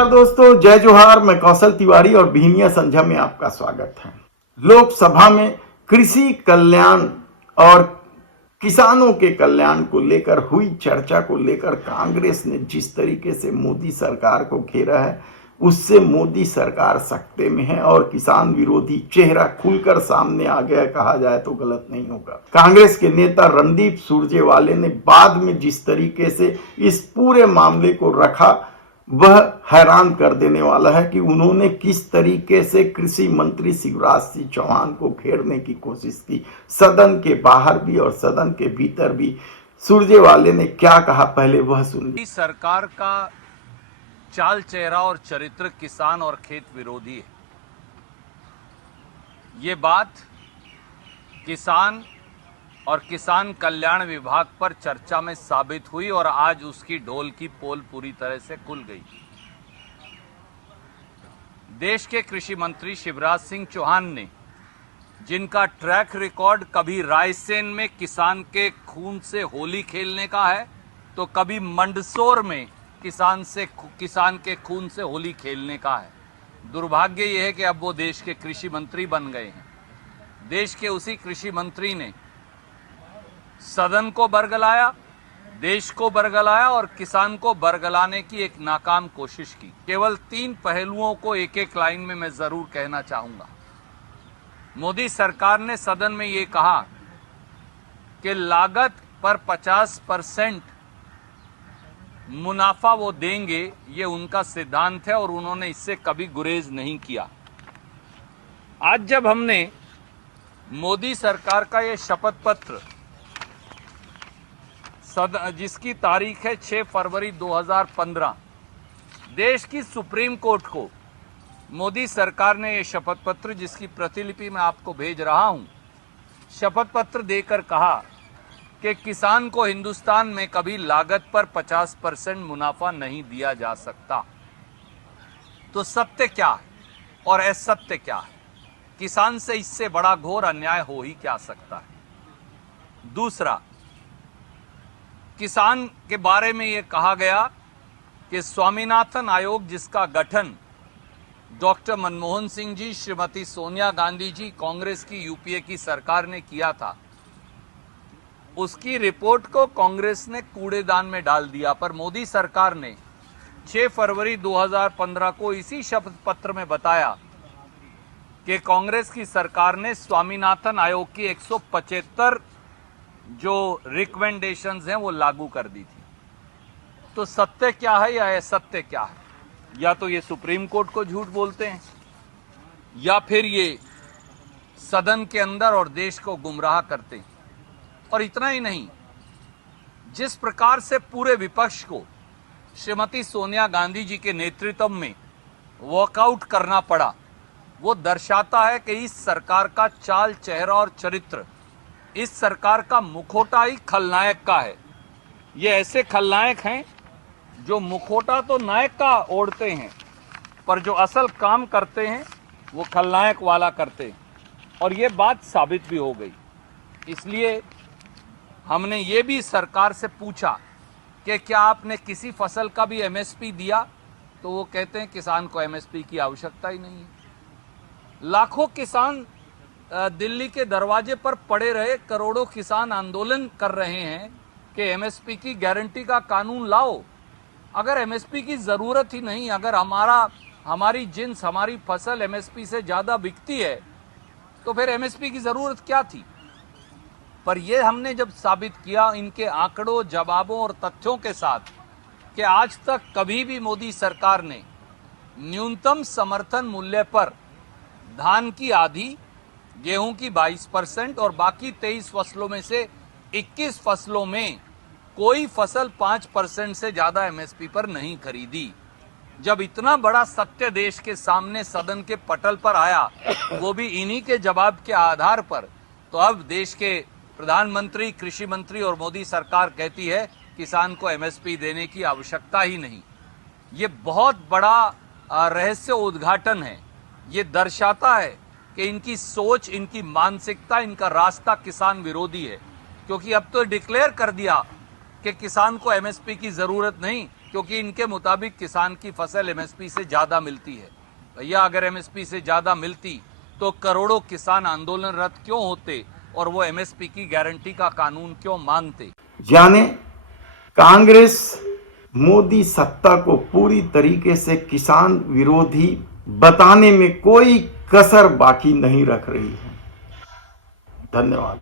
नमस्कार दोस्तों, जय जोहार। मैं कौशल तिवारी और बिहनिया संध्या में आपका स्वागत है। लोकसभा में कृषि कल्याण और किसानों के कल्याण को लेकर हुई चर्चा को लेकर कांग्रेस ने जिस तरीके से मोदी सरकार को घेरा है, उससे मोदी सरकार सकते में है और किसान विरोधी चेहरा खुलकर सामने आ गया, कहा जाए तो गलत नहीं होगा। कांग्रेस के नेता रणदीप सुरजेवाला ने बाद में जिस तरीके से इस पूरे मामले को रखा, वह हैरान कर देने वाला है कि उन्होंने किस तरीके से कृषि मंत्री शिवराज सिंह चौहान को घेरने की कोशिश की। सदन के बाहर भी और सदन के भीतर भी सुरजेवाला ने क्या कहा, पहले वह सुनिए। सरकार का चाल चेहरा और चरित्र किसान और खेत विरोधी है। ये बात किसान और किसान कल्याण विभाग पर चर्चा में साबित हुई और आज उसकी ढोल की पोल पूरी तरह से खुल गई। देश के कृषि मंत्री शिवराज सिंह चौहान ने, जिनका ट्रैक रिकॉर्ड कभी रायसेन में किसान के खून से होली खेलने का है, तो कभी मंदसौर में किसान के खून से होली खेलने का है। दुर्भाग्य यह है कि अब वो देश के कृषि मंत्री बन गए हैं। देश के उसी कृषि मंत्री ने सदन को बरगलाया, देश को बरगलाया और किसान को बरगलाने की एक नाकाम कोशिश की। केवल 3 पहलुओं को एक एक लाइन में मैं जरूर कहना चाहूंगा। मोदी सरकार ने सदन में ये कहा कि लागत पर 50% मुनाफा वो देंगे, ये उनका सिद्धांत है और उन्होंने इससे कभी गुरेज नहीं किया। आज जब हमने मोदी सरकार का ये शपथ पत्र, जिसकी तारीख है 6 फरवरी 2015, देश की सुप्रीम कोर्ट को मोदी सरकार ने ये शपथ पत्र, जिसकी प्रतिलिपि मैं आपको भेज रहा हूं, शपथ पत्र देकर कहा कि किसान को हिंदुस्तान में कभी लागत पर 50% मुनाफा नहीं दिया जा सकता। तो सत्य क्या है और असत्य क्या है? किसान से इससे बड़ा घोर अन्याय हो ही क्या सकता है? दूसरा, किसान के बारे में यह कहा गया कि स्वामीनाथन आयोग, जिसका गठन डॉक्टर मनमोहन सिंह जी, श्रीमती सोनिया गांधी जी, कांग्रेस की यूपीए की सरकार ने किया था, उसकी रिपोर्ट को कांग्रेस ने कूड़ेदान में डाल दिया। पर मोदी सरकार ने 6 फरवरी 2015 को इसी शपथ पत्र में बताया कि कांग्रेस की सरकार ने स्वामीनाथन आयोग की 175 जो रिकमेंडेशंस हैं वो लागू कर दी थी। तो सत्य क्या है या असत्य क्या है? या तो ये सुप्रीम कोर्ट को झूठ बोलते हैं या फिर ये सदन के अंदर और देश को गुमराह करते हैं। और इतना ही नहीं, जिस प्रकार से पूरे विपक्ष को श्रीमती सोनिया गांधी जी के नेतृत्व में वॉकआउट करना पड़ा, वो दर्शाता है कि इस सरकार का चाल चेहरा और चरित्र, इस सरकार का मुखौटा ही खलनायक का है। ये ऐसे खलनायक हैं जो मुखौटा तो नायक का ओढ़ते हैं, पर जो असल काम करते हैं वो खलनायक वाला करते हैं। और ये बात साबित भी हो गई। इसलिए हमने ये भी सरकार से पूछा कि क्या आपने किसी फसल का भी एमएसपी दिया? तो वो कहते हैं किसान को एमएसपी की आवश्यकता ही नहीं है। लाखों किसान दिल्ली के दरवाजे पर पड़े रहे, करोड़ों किसान आंदोलन कर रहे हैं कि एमएसपी की गारंटी का कानून लाओ। अगर एमएसपी की जरूरत ही नहीं, अगर हमारी जिन्स, हमारी फसल एमएसपी से ज्यादा बिकती है, तो फिर एमएसपी की जरूरत क्या थी? पर यह हमने जब साबित किया इनके आंकड़ों, जवाबों और तथ्यों के साथ कि आज तक कभी भी मोदी सरकार ने न्यूनतम समर्थन मूल्य पर धान की आधी, गेहूं की 22% और बाकी 23 फसलों में से 21 फसलों में कोई फसल 5% से ज्यादा एमएसपी पर नहीं खरीदी। जब इतना बड़ा सत्य देश के सामने सदन के पटल पर आया, वो भी इन्हीं के जवाब के आधार पर, तो अब देश के प्रधानमंत्री, कृषि मंत्री और मोदी सरकार कहती है किसान को एमएसपी देने की आवश्यकता ही नहीं। ये बहुत बड़ा रहस्य उद्घाटन है। ये दर्शाता है कि इनकी सोच, इनकी मानसिकता, इनका रास्ता किसान विरोधी है। क्योंकि अब तो डिक्लेयर कर दिया कि किसान को एमएसपी की जरूरत नहीं, क्योंकि इनके मुताबिक किसान की फसल एमएसपी से ज्यादा मिलती है। भैया अगर एमएसपी से ज्यादा मिलती तो करोड़ों किसान आंदोलनरत क्यों होते और वो एमएसपी की गारंटी का कानून क्यों मांगते। जाने कांग्रेस मोदी सत्ता को पूरी तरीके से किसान विरोधी बताने में कोई कसर बाकी नहीं रख रही है। धन्यवाद।